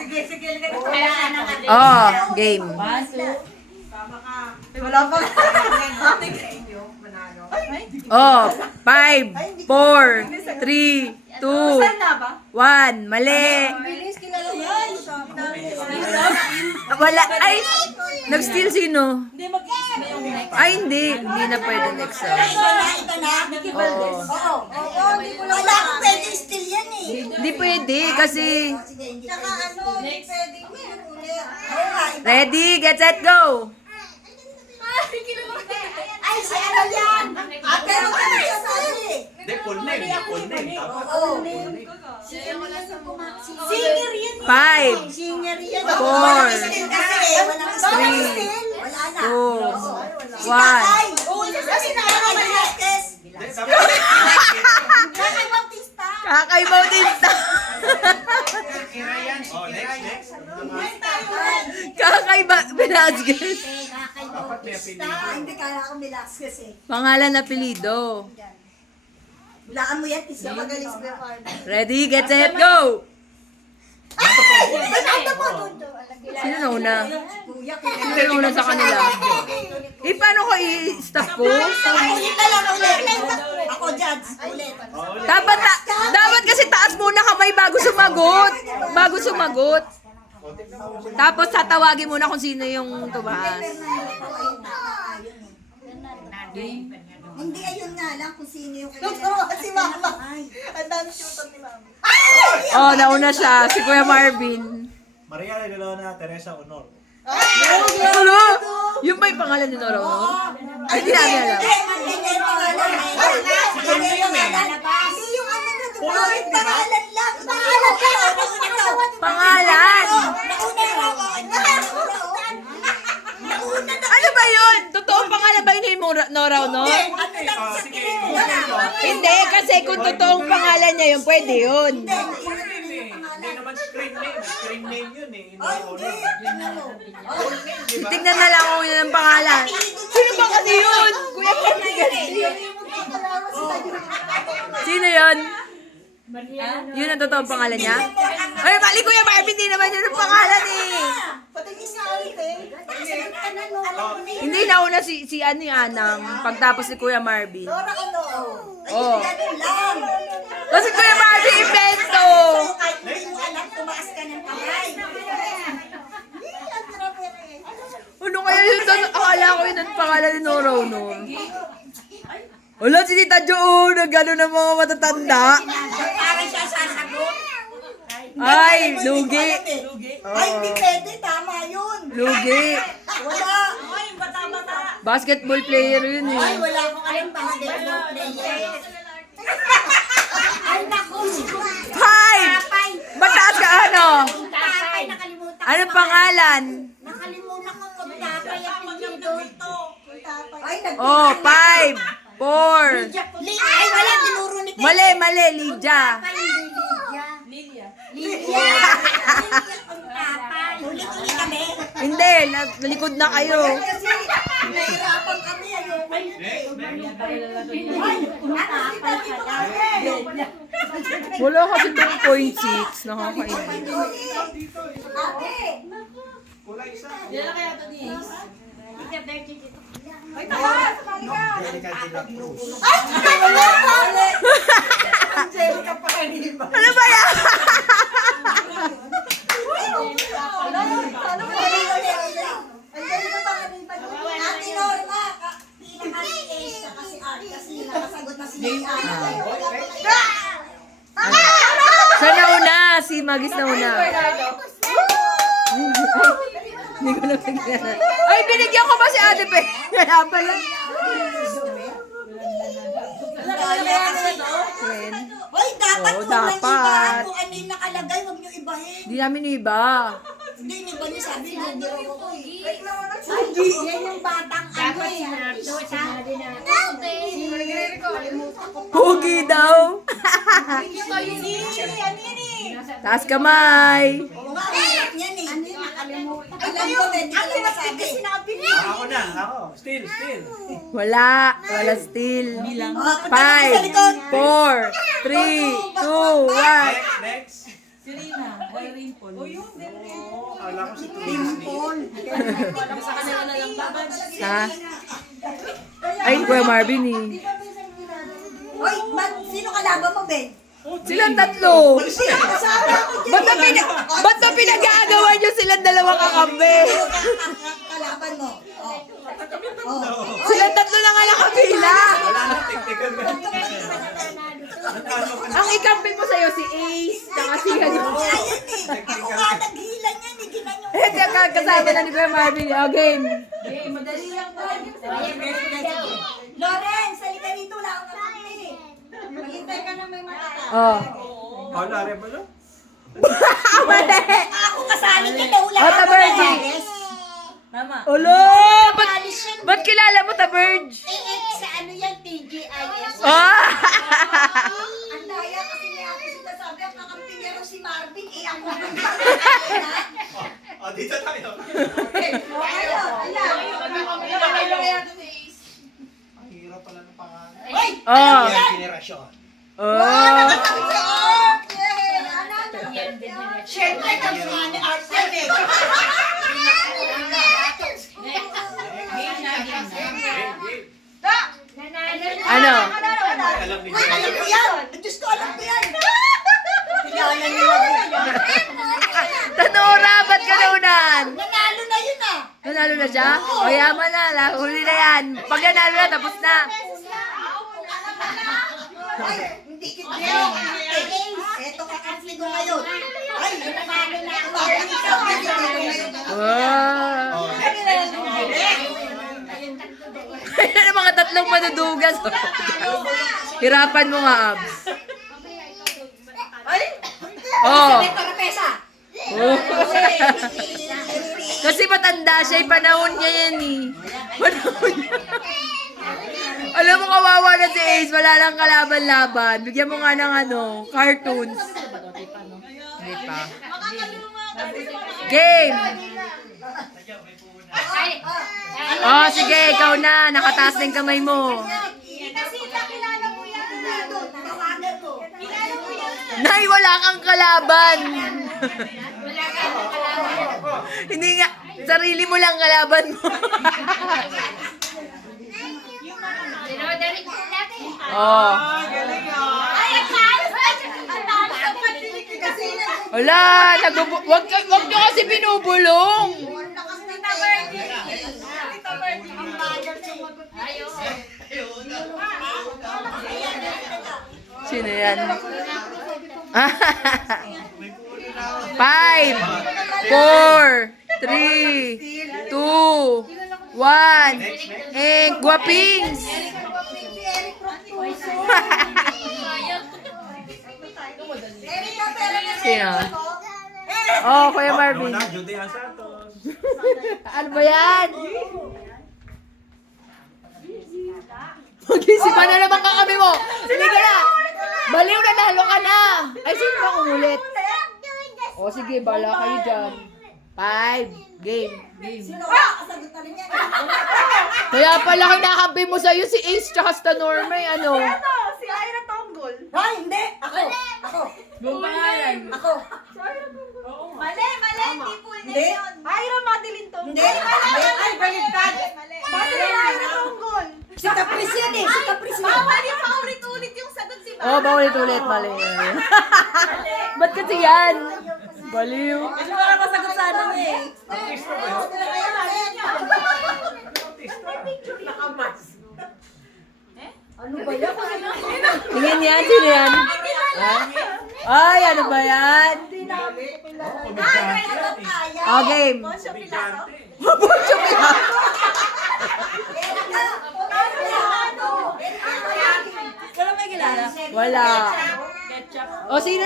Sige. Oh, game. 1, 2. Wala pa. Oh, 5, 4, 3, 2, 1. Mali. Bilis, kilala yan. Wala. Ay, nag-steal sino? Hindi, mag-isip na yung next. Ay, hindi. Hindi na pwede next time. Ito na. Nicky Oo. Valdez. Oo. Hindi ko lang. Wala akong pwede still yan eh. Hindi pwede kasi... Sige, hindi Tsaka pwede. ano, hindi pwedeng ulit. Oo nga, iba. Ready, get set, go! Ay, si ano yan? Ate, ano ka nagsasabi? Hindi, full name. Full name. Tama. Oo. Singer yan. 5, Singer yan. 4, Walang still kasi. Walang Three. still. Wala na. 2, Si 1. Kakay. Oo, kasi na ano Velasquez. Hindi, dapat. Kakay Bautista. Kakay Bautista. Oh, next. Kakay Velasquez. Kakay Dapat may Bautista. apelido. Hindi kaya ako Velasquez eh. Pangalan na apelido. Hulaan mo yan, kasi Magaling si Befard. Ready, get set, go! Ano po? Sino nauna? Kuya, Sino nauna sa kanila? Eh, paano ko i-stop ko? ulit na lang ulit. Ako, Judge. Ulit. Dapat kasi taas muna kamay bago sumagot. Bago sumagot. Tapos tatawagin muna kung sino yung tumaas. Hindi, ayun nga lang kung sino yung Totoo, si Mama. Ay. Ang dami shooter ni Mama. Oh, nauna siya. Si Kuya Marvin. Maria Regalona, Teresa Honor. Ano? Yung ba yung pangalan ni Nora Honor? Ay, hindi namin alam. Hindi yung pangalan. Hindi yung pangalan. Hindi yung ano na doon. Pangalan lang. Pangalan lang. Pangalan! Nauna na. Ano ba yun? Totoong pangalan ba yun ni Nora Honor? Ano lang sa Sige, tingin. Hindi, kasi kung totoong pangalan niya yun, pwede yun. Hindi naman screen name. Screen name yun eh. Hindi honor. Full name, di ba? Tignan na lang kung yun ang pangalan. Sino ba kasi yun? Kuya Marvin Garcia. Sino yun? Yun ang totoong pangalan niya? Ay, mali Kuya Marvin, hindi naman yun ang pangalan eh. Patingin nga ulit eh. Hindi nauna si ano yung Anang, pagtapos si Kuya Marvin. Nora ano? Oh. Ganun lang. Kasi Kuya Marvin, invento! Kahit hindi mo alam, tumaas ka ng kamay. Ano kaya yun? Akala ko yun ang pangalan ni Nora Honor. Wala si Tita Jo, nag-ano ng mga matatanda. Parang siya sasagot. Ay, lugi. Ay, hindi pwede. Tama yun. Lugi. Wala. Basketball player yun Ay, eh. wala akong alam basketball player. Ay, naku. Five! Mataas ka ano? Tapay, nakalimutan ko. Anong pangalan? Nakalimutan ko kung tapay ang pinito. Ay, Oh, 5, 4. Ay, wala. Tinuro ni Tete. Mali, Lydia. Tapay, hindi Lydia. Lilia. Lydia. Ang tapay. Huli-huli kami. Hindi, nalikod na kayo. Kasi nahirapan kami. Ayoko yun. Tapay pala. Wala kasi 2.6. Nakakainis. Ate. Kulay isa. Yan na kaya ito ni Ace. Ay, taas! Sumali ka! Angelica pa kanina. Ano ba yan? Angelica pa kanina. Ate Norma, pinaka-case na kasi art kasi nakasagot na si Ana. Siya nauna, si Magis nauna. Hindi ko na bigyan. Ay, binigyan ko ba si Ate Pe? Kaya pala. Friend. Hoy, dapat Oo, huwag lang dapat. ibahan kung ano yung nakalagay, huwag niyo ibahin. Hindi namin iba. Hindi, iba niyo sabi, hindi ako eh. Ay, yan yung batang ano eh. Pugi daw. Taas kamay. Oo nga, ang hirap niyan eh. Ano yung nakalimutan? Alam ko, hindi ko lang masabi. Ako na, ako. Still. Wala still. Bilang. 5, 4, 3, 2, 1. Next. Si Rina. Akala ko si Dimple. Sa kanila na lang babad. Ha? Ay, Kuya Marvin eh. Hoy, sino kalaban mo, Ben? Silang tatlo. Kasama ako dyan. Ba't na pinag-aagawan nyo silang dalawang kakambi? Kalaban mo. Oh. Silang tatlo na nga nakapila. Wala na, technical na. Ang ikampi mo sa'yo si Ace, tsaka si ano. Ayan eh. Ako nga naghilan yan eh. Ginanyo. Eh, di kasama na ni Kuya Marvin. O, game. Madali lang po. Loren, salika dito. Wala akong kakampi. Maghintay ka na may matata. Oh. Wala rin ba no? Mali. Ako kasali ka daw. Wala Oh, Tabergy. Tama. Ulo! Ba't kilala mo, Taberge? Sa ano yan, TGIS. Oh! Ang daya kasi niya ako sinasabi, ang kakampi niya raw si Marvin, eh ako nang O, dito tayo. Ang hirap pala ng pangalan. Oh. Yan, generasyon. Oh. Siyempre, kami nga ni Arsen eh. Ano? Alam ni Alam ko yan! Diyos ko, alam ko yan! Kilala nila ko. Tanora, ba't ka naunan? Nanalo na yun ah! Nanalo na siya? O, yaman na. Huli na yan. Pag nanalo na, tapos na. Ay, hindi kita Eto kakampi ko ngayon. Ay, nanalo na ako. Kakampi ko ngayon. Wow. Ayan ang mga tatlong madudugas. Hirapan mo nga, Abs. Oh. Para pesa. Oh. Kasi matanda siya, panahon niya yan eh. Panahon niya. Alam mo, kawawa na si Ace, wala lang kalaban-laban. Bigyan mo nga ng ano, cartoons. Hindi pa. Game! Oh, sige, ikaw na. Nakataas na yung kamay mo. Kilala mo yan. Tawagan mo. Kilala mo yan. Nay, wala kang kalaban. Hindi nga, sarili mo lang kalaban mo. Oh. Wala, wag nyo kasi binubulong. Sino yan? 5, 4, 3, 2, 1, guwapings! Sino? Oh, Kuya Marvin. Judy Santos. Ano ba yan? Mag-isipan na naman ka kami mo. Sige na. Baliw na, nalo ka na. Ay, sino ba umulit? O sige, bala kayo dyan. 5, game. Sino ba? Kasagot na rin yan. Kaya pala kinakampi mo sa'yo si Ace tsaka sa Norma, ano? Si Ira Tonggol. Ay, hindi. Ako. Buong pangalan. Ako. Mali, hindi po Hindi. yun. Ira Madeline Tonggol. Hindi. Ay, baliktad. Madeline Ira Tonggol. Si Caprice yan eh. Si Caprice yan. Bawal yung paulit-ulit yung sagot si Oh, baulit-ulit, mali. Ba't kasi yan? Baliw. Kasi wala pa sagot sa ano eh. Ano ba yan? Tingin yan, sino yan? Ha? Ay, ano ba yan? Oh, game. Mabucho pila. Wala may kilala. Wala. Ketchup. O, sino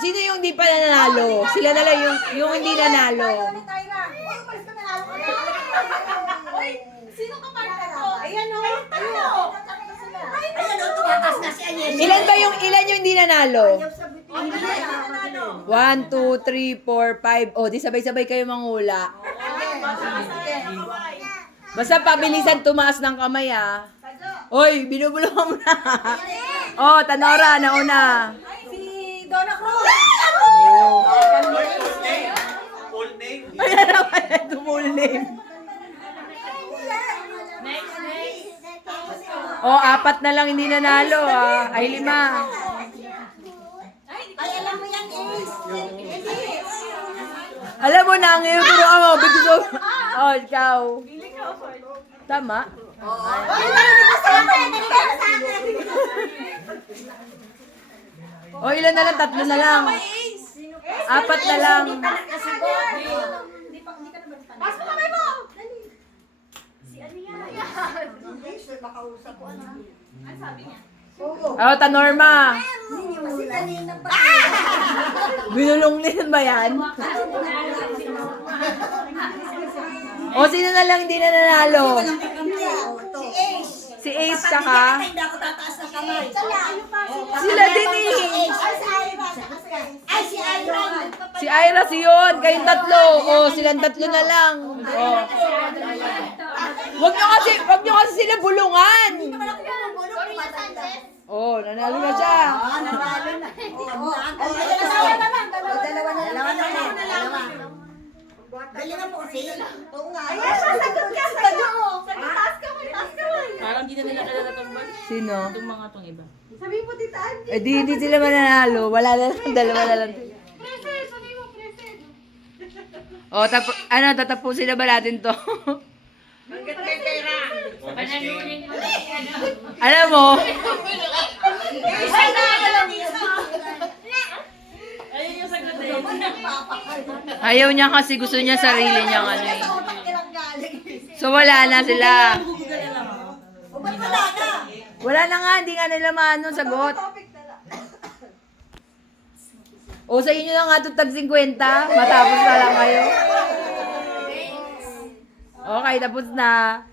yung di pa nanalo? Sila na lang yung hindi nanalo. Sino ka pa nito? Ayan o. Ayan o, tumakas na si Ayen. Ilan yung hindi nanalo? 1, 2, 3, 4, 5. O, di sabay-sabay kayo manghula. Basta pabilisan tumaas ng kamay, ah. Oy, binubulong mo na. Oh, Tanora, nauna. Si Donna Cruz. Oy, full name. Full name. Ayan naman ito full name. Oh, 4 na lang hindi nanalo ah. Ay, 5. Ay, alam mo yan, Ace. Alam mo na, ngayon puro ako. Because of... Oh, ikaw. Tama? Oh, ilan na lang? 3 na lang. 4 na lang. Pasok kamay mo! Oh, Tanorma. Binulong din ba yan? O, sino na lang hindi na nanalo? Si Ace. Si Ace tsaka? Hindi ako tataas ng kamay. Sila din eh. Ay, si Ira. Si Ira, si yun. Kayong 3. O, silang 3 na lang. O. Wag nyo kasi sila bulungan. Oh, nanalo na siya. Dalawa na. Dali na po kasi. Oo nga. Ayan, sasagot ka sa'yo. Taas ka mo, taas ka mo. Parang hindi na nila kilala tong bag. Sino? Itong mga tong iba. Sabi mo, Tita Angie. Eh, di sila mananalo. Wala na lang, 2 na lang. Present, sabi mo, present. O, tatapusin na ba natin to? Alam mo, Ayun yung sagot eh. ayaw niya kasi gusto niya sarili niyang ano eh. So, wala na sila. O, ba't wala na? Wala na nga, hindi nga nila maano sagot. Topic na lang. O, sa inyo na nga ito tag 50. Matapos na lang kayo. Okay, tapos na.